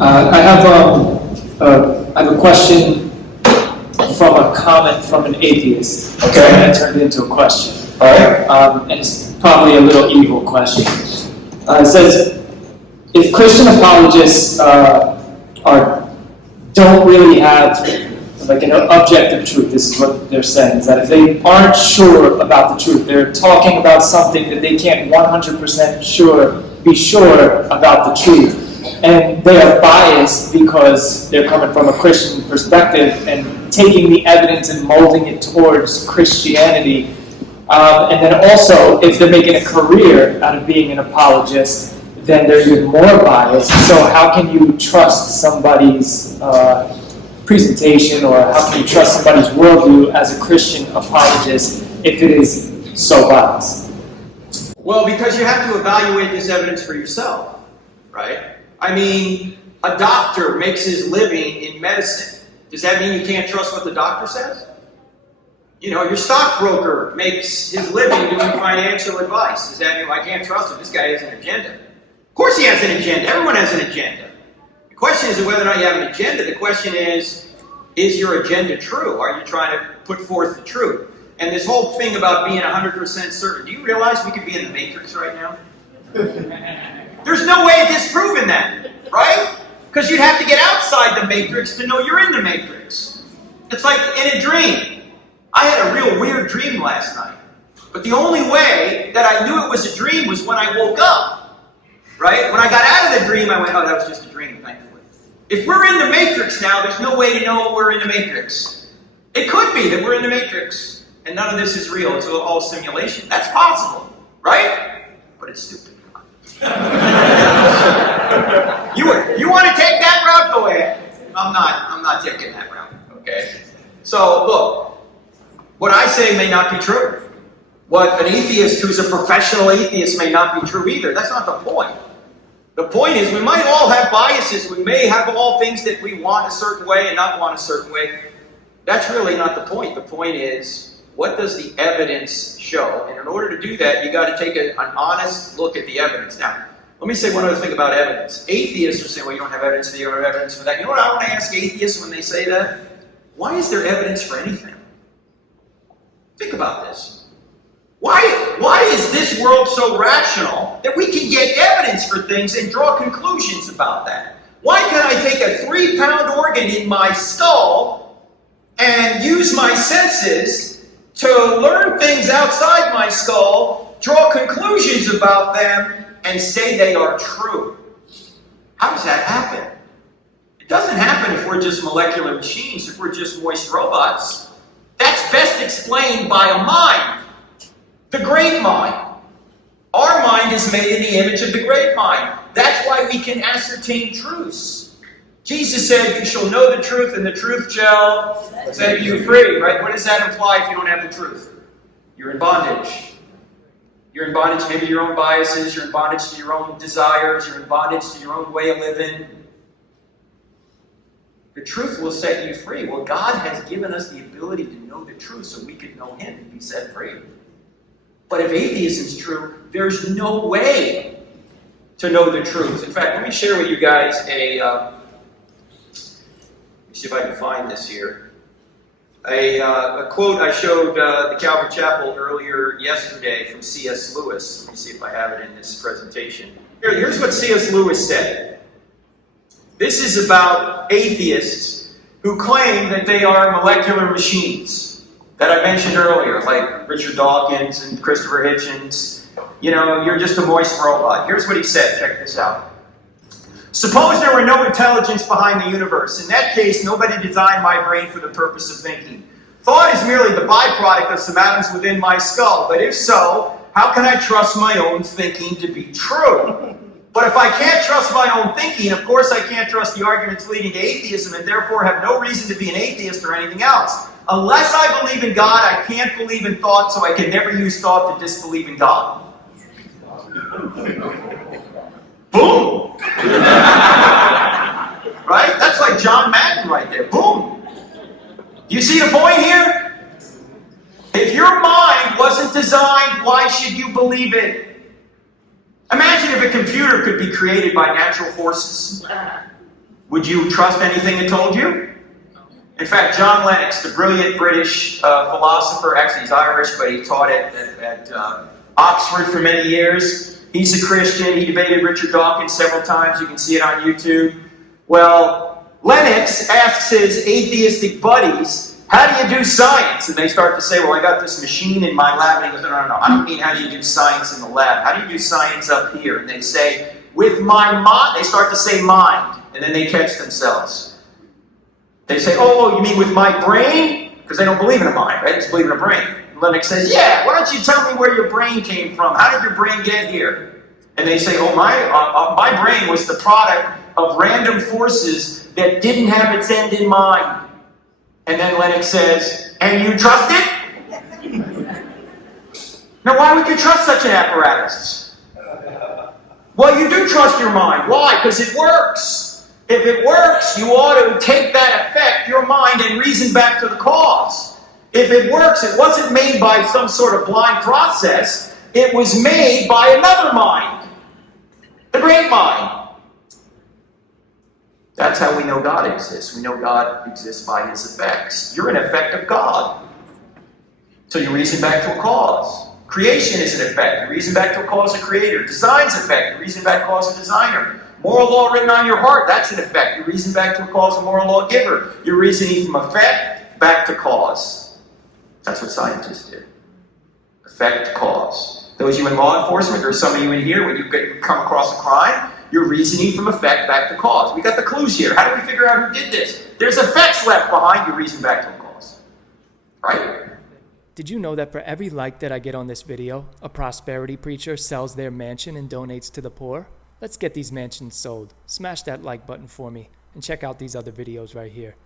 I have a question from a comment from an atheist. Okay. And it turned into a question. All right. And it's probably a little evil question. It says, if Christian apologists don't really have like an objective truth, this is what they're saying, is that if they aren't sure about the truth, they're talking about something that they can't 100% be sure about the truth, and they are biased because they're coming from a Christian perspective and taking the evidence and molding it towards Christianity. And then also, if they're making a career out of being an apologist, then they're even more biased. So how can you trust somebody's presentation, or how can you trust somebody's worldview as a Christian apologist if it is so biased? Well, because you have to evaluate this evidence for yourself, right? I mean, a doctor makes his living in medicine. Does that mean you can't trust what the doctor says? You know, your stockbroker makes his living doing financial advice. Does that mean I can't trust him? This guy has an agenda. Of course he has an agenda. Everyone has an agenda. The question isn't whether or not you have an agenda. The question is your agenda true? Are you trying to put forth the truth? And this whole thing about being 100% certain, do you realize we could be in the Matrix right now? There's no way of disproving that, right? Because you'd have to get outside the Matrix to know you're in the Matrix. It's like in a dream. I had a real weird dream last night. But the only way that I knew it was a dream was when I woke up, right? When I got out of the dream, I went, oh, that was just a dream, thankfully. If we're in the Matrix now, there's no way to know we're in the Matrix. It could be that we're in the Matrix, and none of this is real. It's all simulation. That's possible, right? But it's stupid. You want to take that route? Go ahead. I'm not taking that route. Okay. So look, what I say may not be true. What an atheist who's a professional atheist may not be true either. That's not the point. The point is we might all have biases. We may have all things that we want a certain way and not want a certain way. That's really not the point. The point is, what does the evidence show? And in order to do that, you got to take an honest look at the evidence. Now, let me say one other thing about evidence. Atheists are saying, well, you don't have evidence for that, you don't have evidence for that. You know what I want to ask atheists when they say that? Why is there evidence for anything? Think about this. Why is this world so rational that we can get evidence for things and draw conclusions about that? Why can't I take a 3-pound organ in my skull and use my senses to learn things outside my skull, draw conclusions about them, and say they are true? How does that happen? It doesn't happen if we're just molecular machines, if we're just moist robots. That's best explained by a mind. The great mind. Our mind is made in the image of the great mind. That's why we can ascertain truths. Jesus said, you shall know the truth, and the truth shall set you free, right? What does that imply if you don't have the truth? You're in bondage. You're in bondage maybe to your own biases, you're in bondage to your own desires, you're in bondage to your own way of living. The truth will set you free. Well, God has given us the ability to know the truth so we can know Him and be set free. But if atheism is true, there's no way to know the truth. In fact, let me share with you guys let me see if I can find this here. A quote I showed the Calvary Chapel earlier yesterday from C.S. Lewis. Let me see if I have it in this presentation. Here's what C.S. Lewis said. This is about atheists who claim that they are molecular machines that I mentioned earlier, like Richard Dawkins and Christopher Hitchens. You know, you're just a moist robot. Here's what he said. Check this out. Suppose there were no intelligence behind the universe. In that case, nobody designed my brain for the purpose of thinking. Thought is merely the byproduct of some atoms within my skull. But if so, how can I trust my own thinking to be true? But if I can't trust my own thinking, of course I can't trust the arguments leading to atheism, and therefore have no reason to be an atheist or anything else. Unless I believe in God, I can't believe in thought, so I can never use thought to disbelieve in God. Boom! Right? That's like John Madden right there. Boom! You see the point here? If your mind wasn't designed, why should you believe it? Imagine if a computer could be created by natural forces. Would you trust anything it told you? In fact, John Lennox, the brilliant British philosopher, actually he's Irish, but he taught at Oxford for many years. He's a Christian. He debated Richard Dawkins several times. You can see it on YouTube. Well, Lennox asks his atheistic buddies, how do you do science? And they start to say, well, I got this machine in my lab. And he goes, no, no, no, I don't mean how do you do science in the lab. How do you do science up here? And they say, with my mind. They start to say mind, and then they catch themselves. They say, oh, you mean with my brain? Because they don't believe in a mind, right? They just believe in a brain. And Lennox says, yeah, why don't you tell me where your brain came from? How did your brain get here? And they say, oh, my brain was the product of random forces that didn't have its end in mind. And then Lennox says, and you trust it? Now, why would you trust such an apparatus? Well, you do trust your mind. Why? Because it works. If it works, you ought to take that effect, your mind, and reason back to the cause. If it works, it wasn't made by some sort of blind process. It was made by another mind. The great mind. That's how we know God exists. We know God exists by His effects. You're an effect of God. So you reason back to a cause. Creation is an effect. You reason back to a cause of creator. Design's effect. You reason back to a cause of designer. Moral law written on your heart. That's an effect. You reason back to a cause of moral law giver. You're reasoning from effect back to cause. That's what scientists do. Effect to cause. Those of you in law enforcement, there's some of you in here, when you come across a crime, you're reasoning from effect back to cause. We got the clues here. How do we figure out who did this? There's effects left behind. You reason back to a cause. Right? Did you know that for every like that I get on this video, a prosperity preacher sells their mansion and donates to the poor? Let's get these mansions sold. Smash that like button for me and check out these other videos right here.